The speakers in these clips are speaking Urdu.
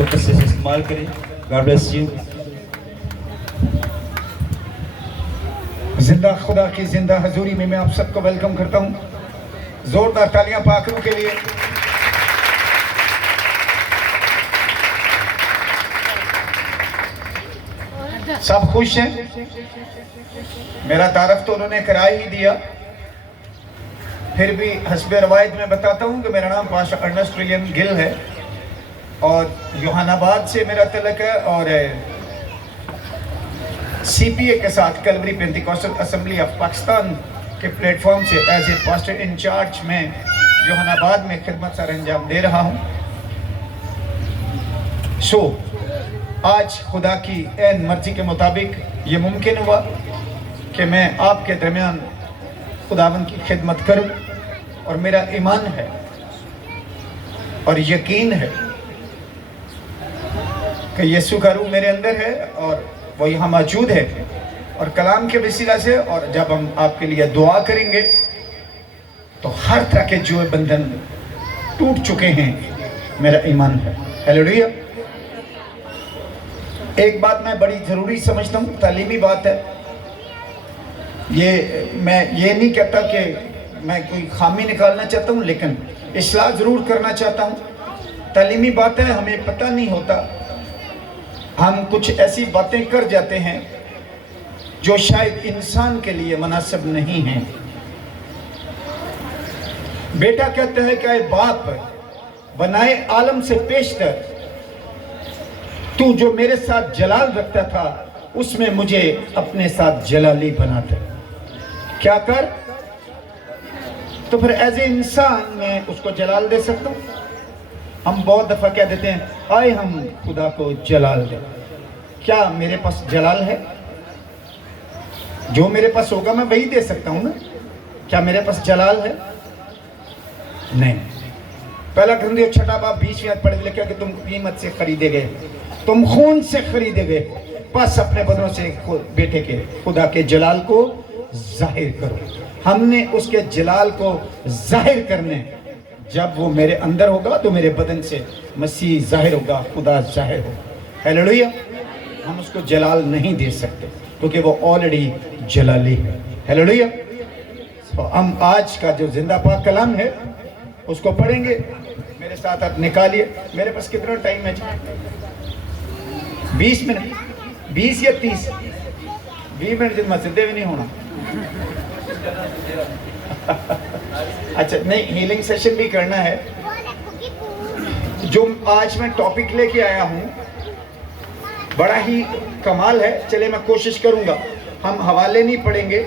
مقدس سے استعمال کریں. God bless you. زندہ خدا کی زندہ حضوری میں آپ سب کو ویلکم کرتا ہوں. زوردار تالیاں پاک روح کے لیے. سب خوش ہیں؟ میرا تعارف تو انہوں نے کرا ہی دیا، پھر بھی حسب روایت میں بتاتا ہوں کہ میرا نام پاشا ارنسٹ ولیم گل ہے اور یوحنا آباد سے میرا تعلق ہے، اور سی پی اے کے ساتھ کلوری پینتیکوسٹل اسمبلی آف پاکستان کے پلیٹ فارم سے ایز اے پاسٹر انچارج میں یوحنا آباد میں خدمت سر انجام دے رہا ہوں. آج خدا کی عین مرضی کے مطابق یہ ممکن ہوا کہ میں آپ کے درمیان خداوند کی خدمت کروں، اور میرا ایمان ہے اور یقین ہے کہ یسوع کا روح میرے اندر ہے اور وہ یہاں موجود ہے، اور کلام کے وسیلہ سے اور جب ہم آپ کے لیے دعا کریں گے تو ہر طرح کے جو بندھن ٹوٹ چکے ہیں، میرا ایمان ہے. ہیلیلویا. ایک بات میں بڑی ضروری سمجھتا ہوں، تعلیمی بات ہے. میں یہ نہیں کہتا کہ میں کوئی خامی نکالنا چاہتا ہوں، لیکن اصلاح ضرور کرنا چاہتا ہوں. تعلیمی بات ہے، ہمیں پتہ نہیں ہوتا، ہم کچھ ایسی باتیں کر جاتے ہیں جو شاید انسان کے لیے مناسب نہیں ہیں. بیٹا کہتا ہے کہ اے باپ، بنائے عالم سے پیشتر تو جو میرے ساتھ جلال رکھتا تھا اس میں مجھے اپنے ساتھ جلالی بناتا. کیا کر؟ تو پھر ایز اے انسان میں اس کو جلال دے سکتا ہوں. ہم بہت دفعہ کہہ دیتے ہیں آئے ہم خدا کو جلال دیں. کیا میرے پاس جلال ہے؟ جو میرے پاس ہوگا میں وہی دے سکتا ہوں نا. کیا میرے پاس جلال ہے؟ نہیں. پہلا کرندیوں 6 باب 20 آیت پڑھ لکھا کہ تم قیمت سے خریدے گئے، تم خون سے خریدے گئے، پس اپنے بدنوں سے بیٹے کے خدا کے جلال کو ظاہر کرو. ہم نے اس کے جلال کو ظاہر کرنے، جب وہ میرے اندر ہوگا تو میرے بدن سے مسیح ظاہر ہوگا، خدا ظاہر ہوگا. ہیلیلویا. ہم اس کو جلال نہیں دے سکتے کیونکہ وہ آلریڈی جلالی ہے. ہیلیلویا. ہم آج کا جو زندہ پاک کلام ہے اس کو پڑھیں گے. میرے ساتھ آپ نکالیے. میرے پاس کتنا ٹائم ہے؟ 20 منٹ، 20 یا 30؟ 20 منٹ جتنا سدھے بھی نہیں ہونا. اچھا نہیں، ہیلنگ سیشن بھی کرنا ہے. جو آج میں ٹاپک لے کے آیا ہوں بڑا ہی کمال ہے. چلے میں کوشش کروں گا. ہم حوالے نہیں پڑھیں گے،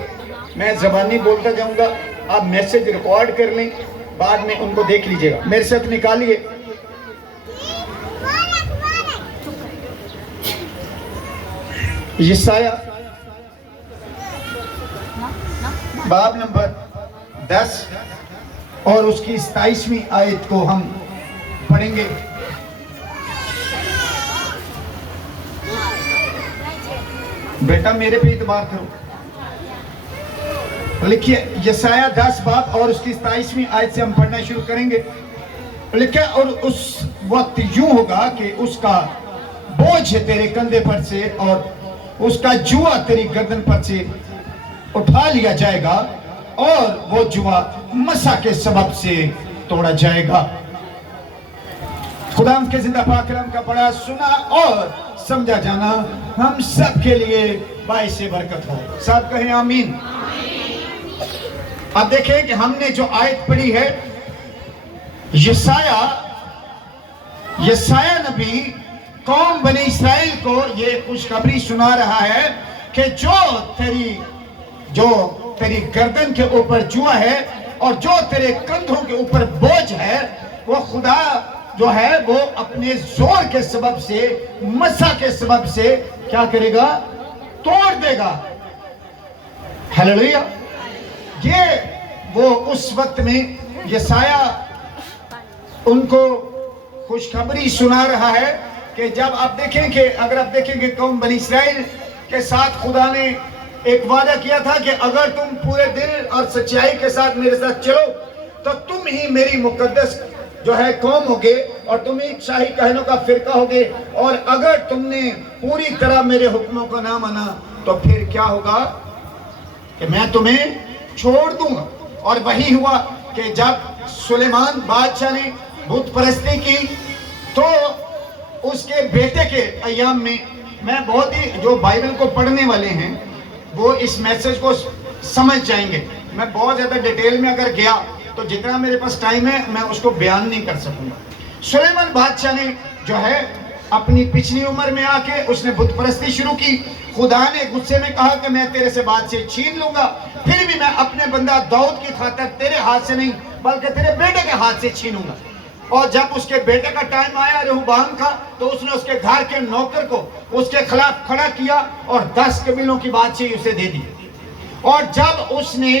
میں زبانی بولتا جاؤں گا، آپ میسج ریکارڈ کر لیں، بعد میں ان کو دیکھ لیجئے گا. میرے ساتھ نکالیے یسایہ باب نمبر 10 اور اس کی 27ویں آیت کو ہم پڑھیں گے. بیٹا میرے پہ اعتبار کرو. لکھیے یسایہ 10 باب اور اس کی 27ویں آیت سے ہم پڑھنا شروع کریں گے. لکھے اور اس وقت یوں ہوگا کہ اس کا بوجھ تیرے کندھے پر سے اور اس کا جوا تیری گردن پر سے اٹھا لیا جائے گا، اور وہ جوا مسا کے سبب سے توڑا جائے گا. خدا ہم کے زندہ پاک کلام کا پڑھا سنا اور سمجھا جانا ہم سب کے لیے باعث برکت ہو. سب کہیں آمین. اب دیکھیں کہ ہم نے جو آیت پڑھی ہے، یسایہ نبی قوم بنی اسرائیل کو یہ خوشخبری سنا رہا ہے کہ جو تیری گردن کے اوپر جوا ہے اور جو تیرے کندھوں کے اوپر بوجھ ہے، وہ خدا جو ہے وہ اپنے زور کے سبب سے، مسا کے سبب سے کیا کرے گا؟ توڑ دے گا. ہیلیلویا. یہ وہ اس وقت میں یسایہ ان کو خوشخبری سنا رہا ہے کہ جب آپ دیکھیں کہ اگر آپ دیکھیں کہ قوم بنی اسرائیل کے ساتھ خدا نے ایک وعدہ کیا تھا کہ اگر تم پورے دل اور سچائی کے ساتھ میرے ساتھ چلو تو تم ہی میری مقدس جو ہے قوم ہوگے. اور تم ایک شاہی کہنوں کا فرقہ ہوگے، اور اگر تم نے پوری طرح میرے حکموں کو نہ مانا تو پھر کیا ہوگا کہ میں تمہیں چھوڑ دوں گا۔ اور وہی ہوا کہ جب سلیمان بادشاہ نے بت پرستی کی تو اس کے بیٹے کے ایام میں بہت ہی جو بائبل کو پڑھنے والے ہیں وہ اس میسج کو سمجھ جائیں گے۔ میں بہت زیادہ ڈیٹیل میں اگر گیا تو جتنا میرے پاس ٹائم ہے میں اس کو بیان نہیں کر سکوں گا۔ سلیمان بادشاہ نے جو ہے اپنی پچھلی عمر میں آ کے اس نے بت پرستی شروع کی۔ خدا نے غصے میں کہا کہ میں تیرے سے بادشاہی چھین لوں گا، پھر بھی میں اپنے بندہ داؤد کی خاطر تیرے ہاتھ سے نہیں بلکہ تیرے بیٹے کے ہاتھ سے چھینوں گا۔ اور جب اس کے بیٹے کا ٹائم آیا رہوبام کا، تو اس نے اس کے گھر کے نوکر کو اس کے خلاف کھڑا کیا اور 10 قبیلوں کی بادشاہی اسے دے دی۔ اور جب اس نے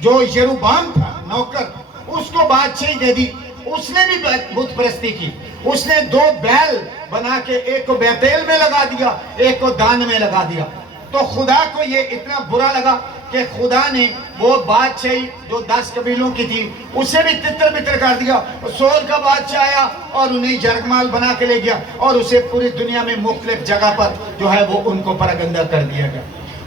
جو یروبام تھا نوکر اس کو بادشاہی دے دی، اس نے بھی بت پرستی کی۔ اس نے 2 بیل بنا کے ایک کو بیتیل میں لگا دیا، ایک کو دان میں لگا دیا۔ تو خدا کو یہ اتنا برا لگا کہ خدا نے وہ بادشاہی جو 10 قبیلوں کی تھی اسے بھی تتر بتر کر دیا۔ سور کا بادشاہ آیا اور انہیں جرگمال بنا کے لے گیا اور اسے پوری دنیا میں مختلف جگہ پر جو ہے وہ ان کو پراگندہ کر دیا گیا۔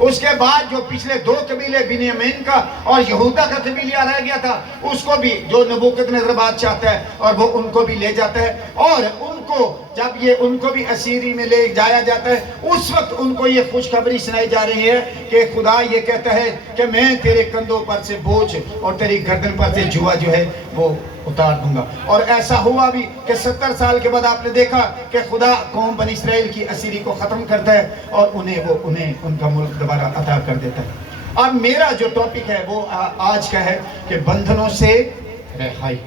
اس کے بعد جو پچھلے 2 قبیلے بنیامین کا اور یہودا کا قبیلہ رہ گیا تھا، اس کو بھی جو نبوکدنضر بادشاہ آتا ہے اور وہ ان کو بھی لے جاتا ہے، اور ان کو جب یہ ان کو بھی اسیری میں لے جایا جاتا ہے اس وقت ان کو یہ خوشخبری سنائی جا رہی ہے کہ خدا یہ کہتا ہے کہ میں تیرے کندھوں پر سے بوجھ اور تیری گردن پر سے جوا جو ہے وہ اتار دوں گا۔ اور ایسا ہوا بھی کہ 70 سال کے بعد آپ نے دیکھا کہ خدا قوم بنی اسرائیل کی اسیری کو ختم کرتا ہے اور انہیں ان کا ملک دوبارہ عطا کر دیتا ہے۔ اب میرا جو ٹاپک ہے وہ آج کا ہے کہ بندھنوں سے رہائی۔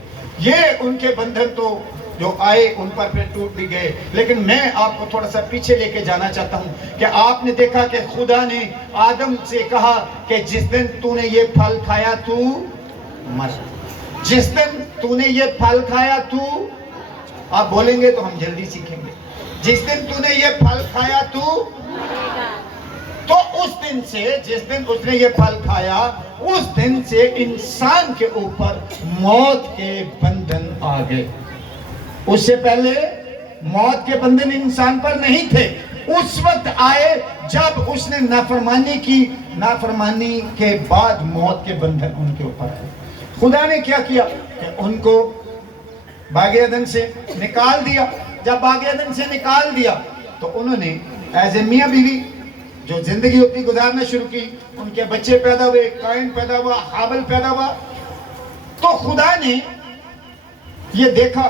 یہ ان کے بندھن تو جو آئے ان پر پھر ٹوٹ بھی گئے، لیکن میں آپ کو تھوڑا سا پیچھے لے کے جانا چاہتا ہوں کہ آپ نے دیکھا کہ خدا نے آدم سے کہا کہ جس دن تو نے یہ پھل کھایا تو مر، جس دن تو نے یہ پھل کھایا تو، آپ بولیں گے تو ہم جلدی سیکھیں گے، جس دن تو نے یہ پھل کھایا تو اس دن سے، جس دن اس نے یہ پھل کھایا اس دن سے انسان کے اوپر موت کے بندھن آ گئے۔ اس سے پہلے موت کے بندھن انسان پر نہیں تھے، اس وقت آئے جب اس نے نافرمانی کی، نافرمانی کے بعد موت کے بندھن ان کے اوپر آئے۔ خدا نے کیا کیا کہ ان کو باغ عدن سے نکال دیا۔ جب باغ عدن سے نکال دیا تو انہوں نے ایز اے میاں بیوی جو زندگی اپنی گزارنا شروع کی، ان کے بچے پیدا ہوئے، قائن پیدا ہوا، حابل پیدا ہوا۔ تو خدا نے یہ دیکھا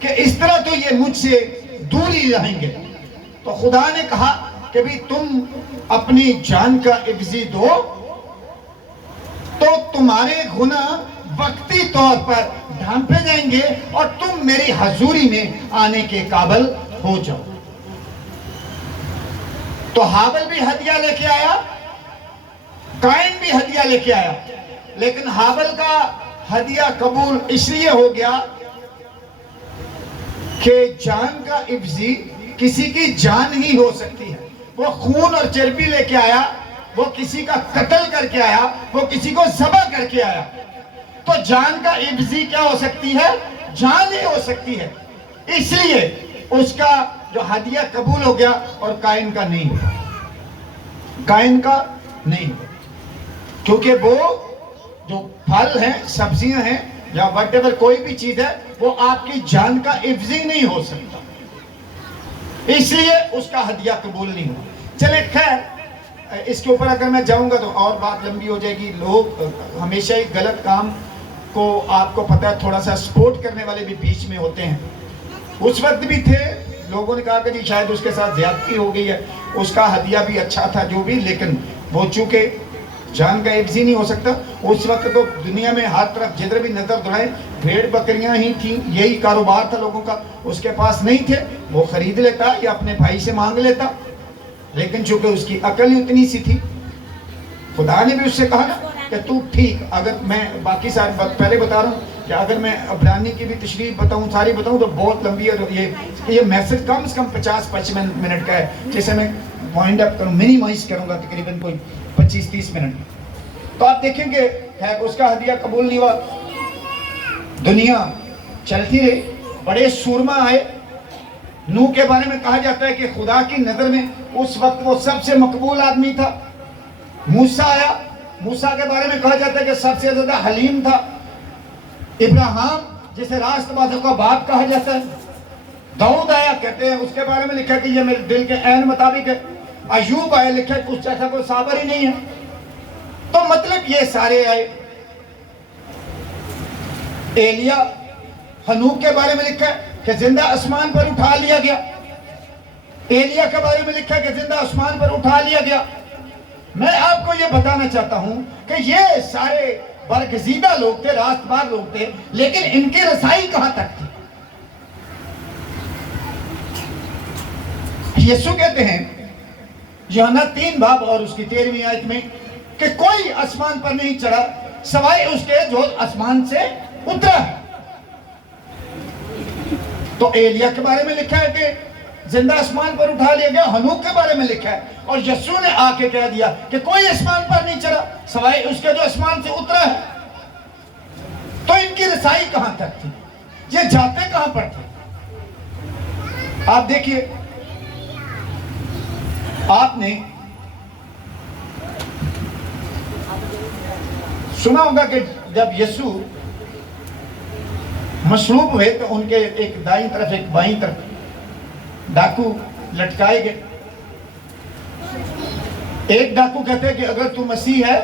کہ اس طرح تو یہ مجھ سے دور ہی رہیں گے، تو خدا نے کہا کہ بھی تم اپنی جان کا عوضی دو تو تمہارے گناہ وقتی طور پر ڈھانپے جائیں گے اور تم میری حضوری میں آنے کے قابل ہو جاؤ۔ تو حابل بھی ہدیہ لے کے آیا، قائن بھی ہدیہ لے کے آیا، لیکن حابل کا ہدیہ قبول اس لیے ہو گیا کہ جان کا عوضی کسی کی جان ہی ہو سکتی ہے۔ وہ خون اور چربی لے کے آیا، وہ کسی کا قتل کر کے آیا، وہ کسی کو ذبح کر کے آیا۔ تو جان کا عوضی کیا ہو سکتی ہے؟ جان ہی ہو سکتی ہے۔ اس لیے اس کا جو ہدیہ قبول ہو گیا اور قائن کا نہیں ہوا، قائن کا نہیں ہوا، کیونکہ وہ جو پھل ہیں، سبزیاں ہیں یا وٹ ایور کوئی بھی چیز ہے، وہ آپ کی جان کا عوضی نہیں ہو سکتا، اس لیے اس کا ہدیہ قبول نہیں ہوا۔ چلے خیر، اس کے اوپر اگر میں جاؤں گا تو اور بات لمبی ہو جائے گی۔ لوگ ہمیشہ ہی غلط کام کو، آپ کو پتہ ہے، تھوڑا سا سپورٹ کرنے والے بھی بیچ میں ہوتے ہیں۔ اس وقت بھی تھے، لوگوں نے کہا کہ جی شاید اس کے ساتھ زیادتی ہو گئی ہے، اس کا ہدیہ بھی اچھا تھا جو بھی، لیکن وہ چونکہ جان کا عوضی نہیں ہو سکتا۔ اس وقت تو دنیا میں ہر طرف جدھر بھی نظر دڑائیں بھیڑ بکریاں ہی تھیں، یہی کاروبار تھا لوگوں کا۔ اس کے پاس نہیں تھے، وہ خرید لیتا یا اپنے بھائی سے مانگ لیتا، لیکن چونکہ اس کی عقل ہی اتنی سی تھی، خدا نے بھی اس سے کہا نا کہ تو ٹھیک، اگر میں باقی ساری بات پہلے بتا رہا ہوں کہ اگر میں عبرانی کی بھی تشریح بتاؤں، ساری بتاؤں تو بہت لمبی ہے۔ یہ میسج کم سے کم 50-55 منٹ کا ہے، جسے میں وائنڈ اپ کروں، منیمائز کروں گا تقریباً کوئی 25-30 منٹ۔ تو آپ دیکھیں گے اس کا ہدیہ قبول نہیں ہوا، دنیا چلتی رہی، بڑے سورما آئے. نوح کے بارے میں کہا جاتا ہے کہ خدا کی نظر میں اس وقت وہ سب سے مقبول آدمی تھا. موسیٰ آیا, موسیٰ کے بارے میں کہا جاتا ہے کہ سب سے زیادہ حلیم تھا. ابراہیم جسے راست بازوں کا باپ کہا جاتا ہے. داؤد آیا, کہتے ہیں اس کے بارے میں لکھا کہ یہ میرے دل کے عین مطابق ہے. ایوب آیا, لکھا ہے کچھ ایسا کوئی صابر ہی نہیں ہے. تو مطلب یہ سارے آئے. ایلیا, ہنوک کے بارے میں لکھا ہے کہ زندہ آسمان پر اٹھا لیا گیا. ایلیا کے بارے میں لکھا ہے کہ زندہ آسمان پر اٹھا لیا گیا. میں آپ کو یہ بتانا چاہتا ہوں کہ یہ سارے برگزیدہ لوگ تھے, راست بار لوگ تھے, لیکن ان کی رسائی کہاں تک تھی؟ یسوع کہتے ہیں یوحنا 3 باب اور اس کی 13ویں آیت میں کہ کوئی آسمان پر نہیں چڑھا سوائے اس کے جو آسمان سے اترا ہے. تو ایلیا کے بارے میں لکھا ہے کہ زندہ آسمان پر اٹھا لیا گیا. ہنوک کے بارے میں لکھا ہے اور یسوع نے آ کے کہہ دیا کہ کوئی آسمان پر نہیں چڑھا سوائے اس کے جو آسمان سے اترا ہے. تو ان کی رسائی کہاں تک تھی؟ یہ جاتے کہاں پر تھے؟ آپ دیکھیے, آپ نے سنا ہوگا کہ جب یسوع مصلوب ہوئے تو ان کے ایک دائیں طرف ایک بائیں طرف ڈاکو لٹکائے گئے. ایک ڈاکو کہتے ہیں کہ اگر تو مسیح ہے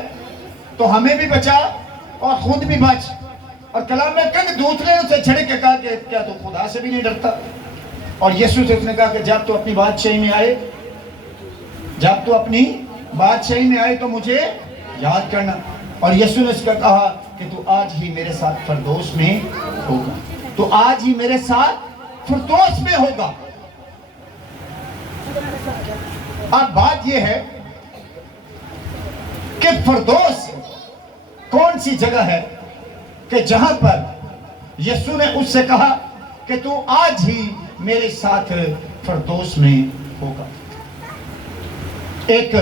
تو ہمیں بھی بچا اور خود بھی بچ. اور کلام میں کہ دوسرے نے اسے چھڑے کے کہا کہ کیا تو خدا سے بھی نہیں ڈرتا؟ اور یسوع سے اس نے کہا کہ جب تو اپنی بادشاہی میں آئے, جب تو اپنی بادشاہی میں آئے تو مجھے یاد کرنا. اور یسوع نے اس کا کہا کہ تو آج ہی میرے ساتھ فردوس میں ہوگا, تو آج ہی میرے ساتھ فردوس میں ہوگا. اب بات یہ ہے کہ فردوس کون سی جگہ ہے کہ جہاں پر یسوع نے اس سے کہا کہ تو آج ہی میرے ساتھ فردوس میں ہوگا. ایک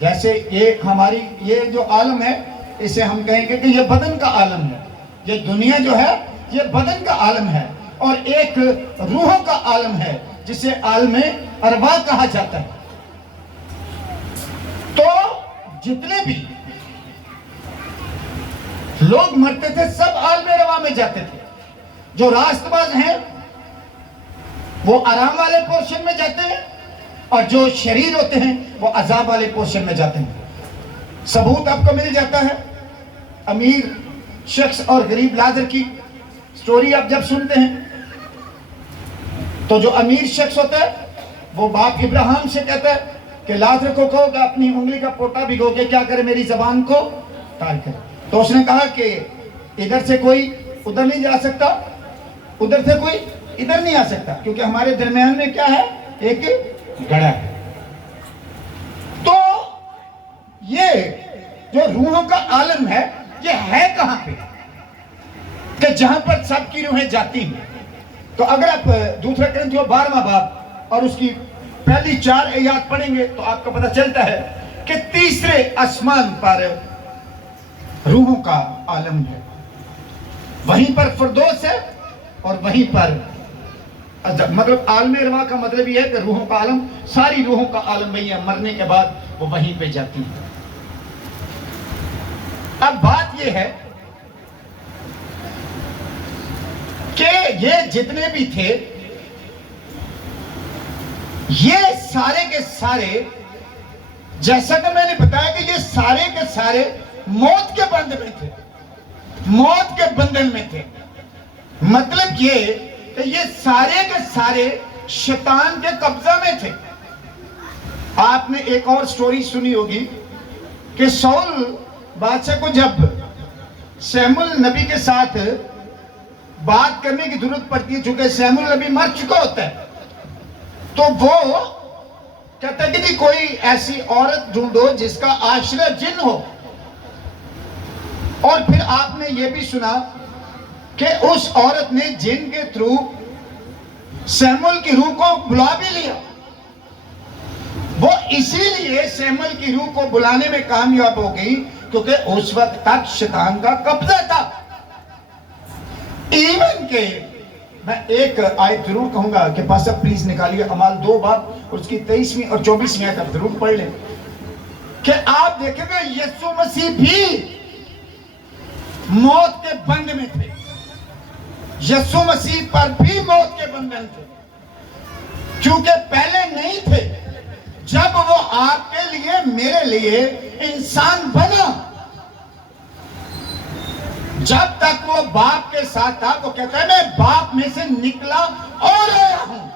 جیسے یہ ہماری یہ جو عالم ہے اسے ہم کہیں گے کہ یہ بدن کا عالم ہے. یہ دنیا جو ہے یہ بدن کا عالم ہے, اور ایک روحوں کا عالم ہے جسے عالم ارواح کہا جاتا ہے. تو جتنے بھی لوگ مرتے تھے سب عالم ارواح میں جاتے تھے. جو راست باز ہیں وہ آرام والے پورشن میں جاتے ہیں, اور جو شریر ہوتے ہیں وہ عذاب والے پورشن میں جاتے ہیں. ثبوت آپ کو مل جاتا ہے امیر شخص اور غریب لازر کی سٹوری. آپ جب سنتے ہیں تو جو امیر شخص ہوتا ہے وہ باپ ابراہیم سے کہتا ہے کہ لازر کو کہو کہ اپنی انگلی کا پوٹا بھگو کے کیا کرے, میری زبان کو تار کرے. تو اس نے کہا کہ ادھر سے کوئی ادھر نہیں جا سکتا, ادھر سے کوئی ادھر نہیں آ سکتا, کیونکہ ہمارے درمیان میں کیا ہے, ایک گڑھا ہے. تو یہ جو روحوں کا عالم ہے یہ ہے کہاں پہ کہ جہاں پر سب کی روحیں جاتی ہیں؟ تو اگر آپ دوسرا کرنتھیوں 12واں باب اور اس کی پہلی 4 آیات پڑھیں گے تو آپ کو پتہ چلتا ہے کہ تیسرے آسمان پر روحوں کا عالم ہے. وہیں پر فردوس ہے اور وہیں پر مطلب عالم ارواح کا مطلب یہ ہے کہ روحوں کا عالم, ساری روحوں کا عالم وہی ہے, مرنے کے بعد وہ وہیں پہ جاتی ہیں. اب بات یہ ہے کہ یہ جتنے بھی تھے یہ سارے کے سارے, جیسا کہ میں نے بتایا کہ یہ سارے کے سارے موت کے بندھن میں تھے, موت کے بندھن میں تھے. مطلب یہ کہ یہ سارے کے سارے شیطان کے قبضہ میں تھے. آپ نے ایک اور سٹوری سنی ہوگی کہ سول بادشاہ کو جب سیموئیل نبی کے ساتھ بات کرنے کی ضرورت پڑتی ہے, چونکہ سیموئیل نبی مر چکا ہوتا ہے, تو وہ کہتا ہے کہ جی کوئی ایسی عورت ڈھونڈو جس کا عاشرہ جن ہو. اور پھر آپ نے یہ بھی سنا کہ اس عورت نے جن کے تھرو سیموئیل کی روح کو بلا بھی لیا. وہ اسی لیے سیموئیل کی روح کو بلانے میں کامیاب ہو گئی کیونکہ اس وقت تک شیطان کا قبضہ تھا. ایون کہ میں ایک آیت ضرور کہوں گا کہ پاسا پلیز نکالیے اعمال 2 باب اور اس کی 23ویں اور 24ویں آیت آپ ضرور پڑھ لیں کہ آپ دیکھیں گے یسوع مسیح بھی موت کے بند میں تھے. یسوع مسیح پر بھی موت کے بندھن تھے کیونکہ پہلے نہیں تھے. جب وہ آپ کے لیے میرے لیے انسان بنا, جب تک وہ باپ کے ساتھ تھا وہ کہتا ہے میں باپ میں سے نکلا اور آیا ہوں,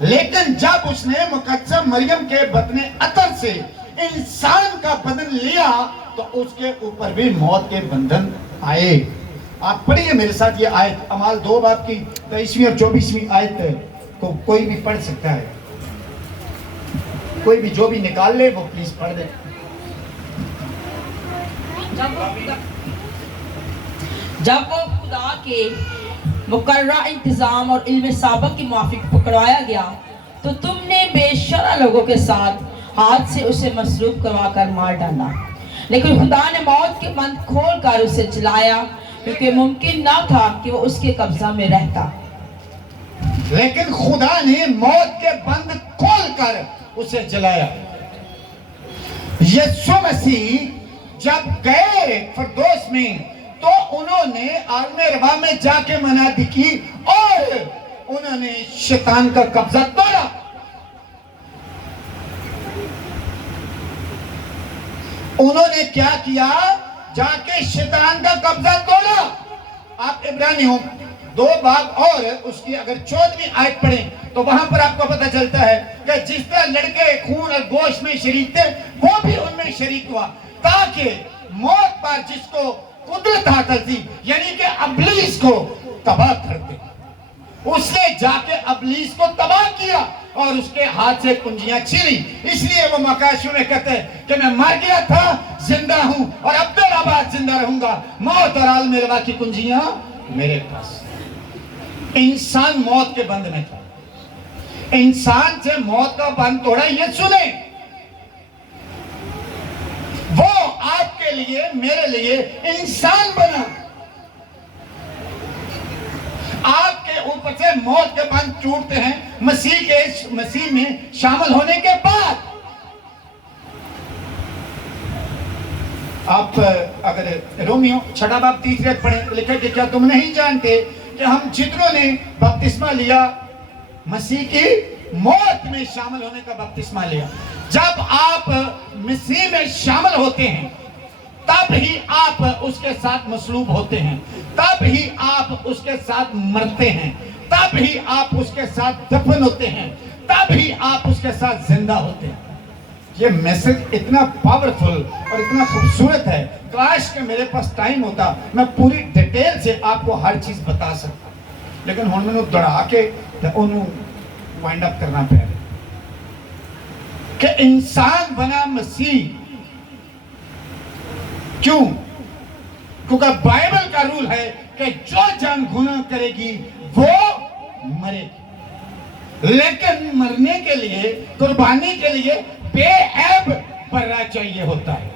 لیکن جب اس نے مقدسہ مریم کے بطن عطر سے انسان کا بدن لیا تو اس کے اوپر بھی موت کے بندھن آئے. آپ پڑھیے میرے ساتھ یہ آیت اعمال 2 باب کی 23ویں اور 24ویں آیت کو کوئی بھی پڑھ سکتا ہے, کوئی بھی جو بھی نکال لے وہ پلیز پڑھ دے. جب وہ خدا کے مقررہ انتظام اور علم سابق کے موافق پکڑوایا گیا تو تم نے بے شرع لوگوں کے ساتھ ہاتھ سے اسے مصلوب کروا کر مار ڈالا, لیکن خدا نے موت کے بند کھول کر اسے جلایا کیونکہ ممکن نہ تھا کہ وہ اس کے قبضہ میں رہتا. لیکن خدا نے موت کے بند کھول کر اسے جلایا. یسوع مسیح جب گئے فردوس میں تو انہوں نے عالم روا میں جا کے منادی کی اور انہوں نے شیطان کا قبضہ توڑا. انہوں نے کیا کیا؟ جا کے شیطان کا قبضہ توڑا. آپ عبرانیوں 2 باب اور اس کی اگر 14ویں آیت پڑھیں تو وہاں پر آپ کو پتہ چلتا ہے کہ جس طرح لڑکے خون اور گوشت میں شریک تھے وہ بھی ان میں شریک ہوا تاکہ موت پر جس کو قدرت حاصل تھی یعنی کہ ابلیس کو تباہ کر دے. اس نے جا کے ابلیس کو تباہ کیا اور اس کے ہاتھ سے کنجیاں چھینی. اس لیے وہ مکاشیوں میں کہتے ہیں کہ میں مر گیا تھا زندہ ہوں اور ابدالآباد زندہ رہوں گا, موت اور عالم روا کی کنجیاں میرے پاس. انسان موت کے بند میں تھا, انسان سے موت کا بند توڑا. یہ سنیں, وہ آپ کے لیے میرے لیے انسان بنا. آپ کے اوپر سے موت کے بند ٹوٹتے ہیں مسیح میں شامل ہونے کے بعد. آپ اگر رومیو 6 باب 3 آیت پڑھیں لکھا کہ کیا تم نہیں جانتے کہ ہم جتنوں نے بپتسمہ لیا مسیح کی موت میں شامل ہونے کا بپتسمہ لیا. جب آپ مسیح میں شامل ہوتے ہیں تب ہی آپ اس کے ساتھ مصلوب ہوتے ہیں, تب ہی آپ اس کے ساتھ مرتے ہیں, تب ہی آپ اس کے ساتھ دفن ہوتے ہیں, تب ہی آپ اس کے ساتھ زندہ ہوتے ہیں. یہ میسج اتنا پاورفل اور اتنا خوبصورت ہے, کاش کہ میرے پاس ٹائم ہوتا میں پوری ڈیٹیل سے آپ کو ہر چیز بتا سکتا, لیکن ہن میں دوڑا کے انہوں وائنڈ اپ کرنا پڑے کہ انسان بنا مسیح. کیوں؟ کیونکہ بائبل کا رول ہے کہ جو جان گناہ کرے گی وہ مرے گی, لیکن مرنے کے لیے قربانی کے لیے بے عیب برا چاہیے ہوتا ہے.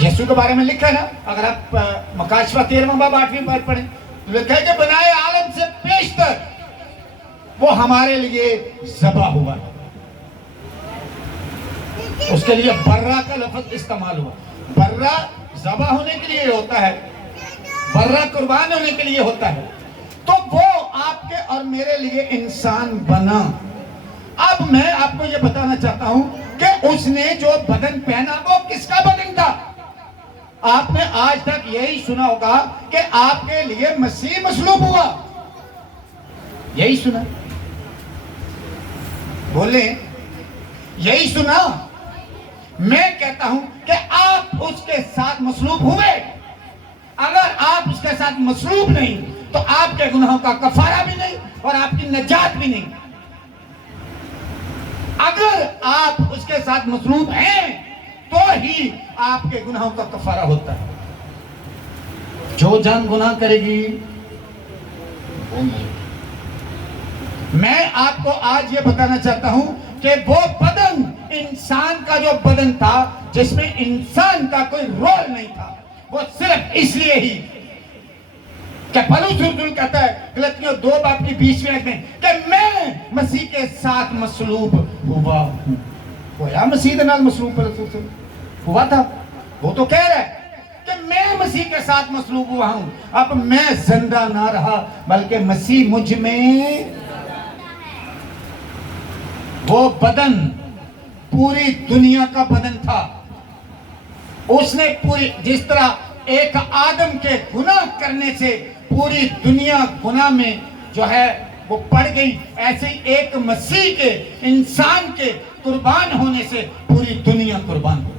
یسوع کے بارے میں لکھا ہے نا, اگر آپ مکاشفہ 13 باب 8ویں بات پڑھیں تو لکھا ہے کہ بنائے عالم سے پیشتر وہ ہمارے لیے ذبح ہوا. اس کے لیے برا کا لفظ استعمال ہوا. برا ذبح ہونے کے لیے ہوتا ہے, برا قربان ہونے کے لیے ہوتا ہے. تو وہ آپ کے اور میرے لیے انسان بنا. اب میں آپ کو یہ بتانا چاہتا ہوں کہ اس نے جو بدن پہنا وہ کس کا بدن تھا. آپ نے آج تک یہی سنا ہوگا کہ آپ کے لیے مسیح مصلوب ہوا, یہی سنا, بولیں یہی سنا. میں کہتا ہوں کہ آپ اس کے ساتھ مصلوب ہوئے. اگر آپ اس کے ساتھ مصلوب نہیں تو آپ کے گناہوں کا کفارہ بھی نہیں اور آپ کی نجات بھی نہیں. اگر آپ اس کے ساتھ مصلوب ہیں تو ہی آپ کے گناہوں کا کفارہ ہوتا ہے. جو جان گناہ کرے گی وہ مرے گی. میں آپ کو آج یہ بتانا چاہتا ہوں کہ وہ بدن انسان کا جو بدن تھا جس میں انسان کا کوئی رول نہیں تھا, وہ صرف اس لیے ہی کہ کہ پولس رسول کہتا ہے گلتیوں 2:20 میں کہ میں مسیح کے ساتھ مصلوب ہوا ہوں. گویا مسیح دے نال مصلوب پولس رسول ہوا تھا. وہ تو کہہ رہا ہے کہ میں مسیح کے ساتھ مصلوب ہوا ہوں. اب میں زندہ نہ رہا بلکہ مسیح مجھ میں. وہ بدن پوری دنیا کا بدن تھا. اس نے پوری, جس طرح ایک آدم کے گناہ کرنے سے پوری دنیا گناہ میں جو ہے وہ پڑ گئی, ایسے ہی ایک مسیح کے, انسان کے قربان ہونے سے پوری دنیا قربان ہو.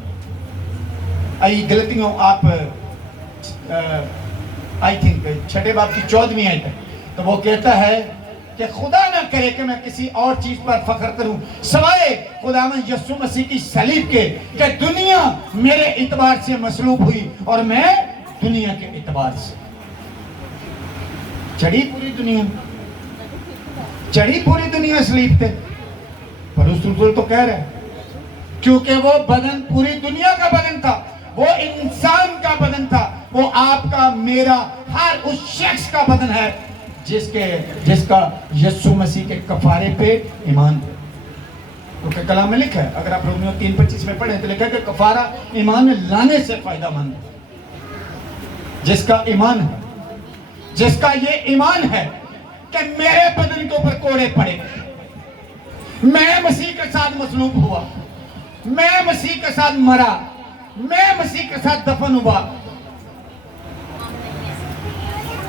آئی گلتیوں آپ آئی تھنک 6 باب کی 14ویں آیت ہے, تو وہ کہتا ہے کہ خدا نہ کرے کہ میں کسی اور چیز پر فخر کروں سوائے خداوند یسوع مسیح کی صلیب کے, کہ دنیا میرے اعتبار سے مصلوب ہوئی اور میں دنیا کے اعتبار سے. چڑھی پوری دنیا صلیب پہ. پولس رسول تو کہہ رہا ہے کیونکہ وہ بدن پوری دنیا کا بدن تھا, وہ انسان کا بدن تھا, وہ آپ کا, میرا, ہر اس شخص کا بدن ہے جس کا یسوع مسیح کے کفارے پہ ایمان ہے. کیونکہ کلام میں لکھا ہے, اگر آپ رومیو 3:25 میں پڑھیں تو لکھا ہے کہ کفارہ ایمان لانے سے فائدہ مند ہے. جس کا ایمان ہے, جس کا یہ ایمان ہے کہ میرے بدن کے اوپر کوڑے پڑے, میں مسیح کے ساتھ مصلوب ہوا, میں مسیح کے ساتھ مرا, میں مسیح کے ساتھ دفن ہوا.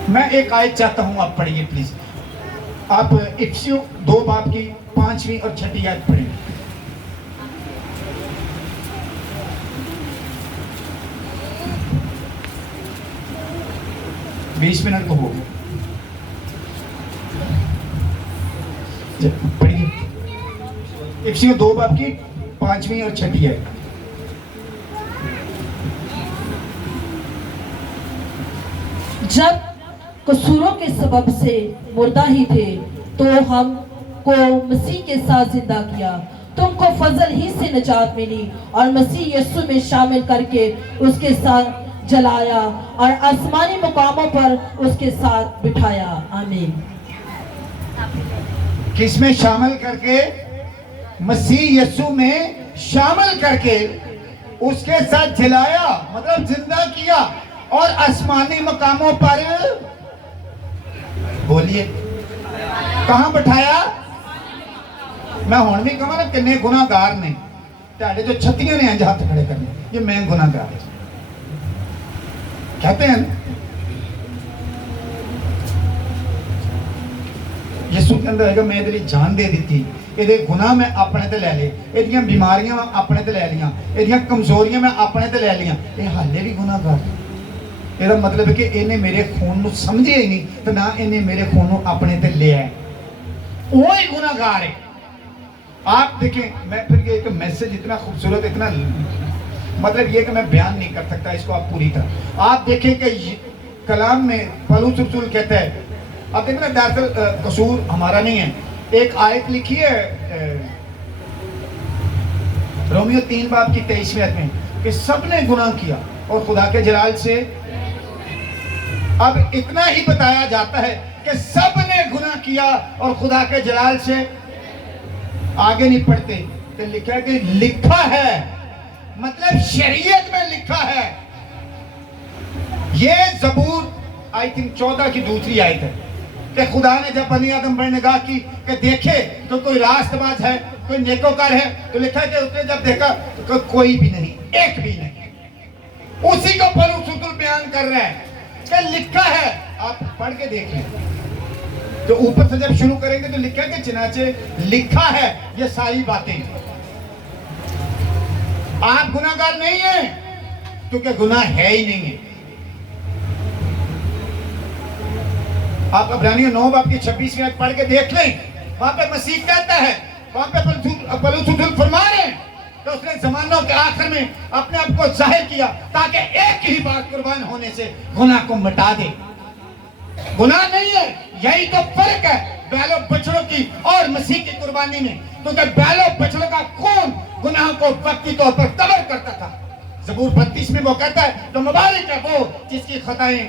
میں ایک آیت چاہتا ہوں آپ پڑھیے پلیز. آپ افسیوں 2 باب کی 5ویں اور 6ٹھی آیت پڑھیں. بیس منٹ تو ہوگا, پڑھیے افسیوں 2 باب کی 5ویں اور 6ٹھی آیت. جب قصوروں کے سبب سے مردہ ہی تھے تو ہم کو مسیح کے ساتھ زندہ کیا. تم کو فضل ہی سے نجات ملی اور مسیح یسوع میں شامل کر کے اس کے ساتھ جلایا اور آسمانی مقاموں پر اس کے ساتھ بٹھایا. آمین. کس میں شامل کر کے؟ مسیح یسوع میں شامل کر کے اس کے ساتھ جلایا, مطلب زندہ کیا, اور آسمانی مقاموں پر بولیے کہاں بٹھایا؟ میں ہون بھی کہاں نا کنے گناہ گار نے تیارے جو چھتیاں نے انج ہاتھ کھڑے کرنے, یہ میں گناہ گار کہتے ہیں. یسوع کے اندر ہے کہ میں دلی جان دے دیتی, یہ گناہ میں اپنے تے لے لے, یہ بیماریاں میں اپنے تے لے لیاں, یہ کمزوریاں میں اپنے تے لے لیاں, یہ حالے بھی گناہ گار. یہ مطلب ہے کہ انہیں میرے خون نو سمجھے ہی نہیں تو نہ انہیں میرے خون نو اپنے تے لے آئے, وہی گناہ گار ہے. آپ دیکھیں, میں پھر یہ ایک میسج اتنا خوبصورت, اتنا مطلب یہ کہ میں بیان نہیں کر سکتا اس کو آپ پوری طرح. آپ دیکھیں کہ کلام میں پولس رسول کہتا ہے, آپ دیکھیں نا دراصل قصور ہمارا نہیں ہے. ایک آیت لکھی ہے رومیو 3 باب کی 23ویں آیت میں کہ سب نے گناہ کیا اور خدا کے جلال سے. اب اتنا ہی بتایا جاتا ہے کہ سب نے گناہ کیا اور خدا کے جلال سے, آگے نہیں پڑھتے تو لکھا ہے کہ لکھا ہے, مطلب شریعت میں لکھا ہے. یہ زبور آئی تھنک 14 کی دوسری آیت ہے کہ خدا نے جب بنی آدم پر نگاہ کی کہ دیکھے تو کوئی راست باز ہے, کوئی نیکوکار ہے, تو لکھا ہے کہ اس نے جب دیکھا تو کوئی بھی نہیں, ایک بھی نہیں. اسی کو پولس رسول بیان کر رہے ہیں کہ لکھا ہے. آپ پڑھ کے دیکھ لیں تو اوپر سے جب شروع کریں گے تو لکھا ہے کہ چنانچہ لکھا ہے یہ ساری باتیں. آپ گناہ گار نہیں ہیں کیونکہ گناہ ہے ہی نہیں ہے. آپ عبرانیوں 9 باب کی 26ویں آیت پڑھ کے دیکھ لیں, وہاں پہ مسیح کہتا ہے, وہاں پہ پولس رسول فرما رہے ہیں کہ اس نے زمانوں کے آخر میں اپنے آپ کو ظاہر کیا تاکہ ایک ہی بار قربان ہونے سے گناہ کو مٹا دے. گناہ نہیں ہے, یہی تو فرق ہے بیل و بچڑوں کی اور مسیح کی قربانی میں, کیونکہ بیل و بچڑوں کا خون گناہ کو وقتی طور پر کور کرتا تھا. زبور 32 میں وہ کہتا ہے تو مبارک ہے وہ جس کی خطائیں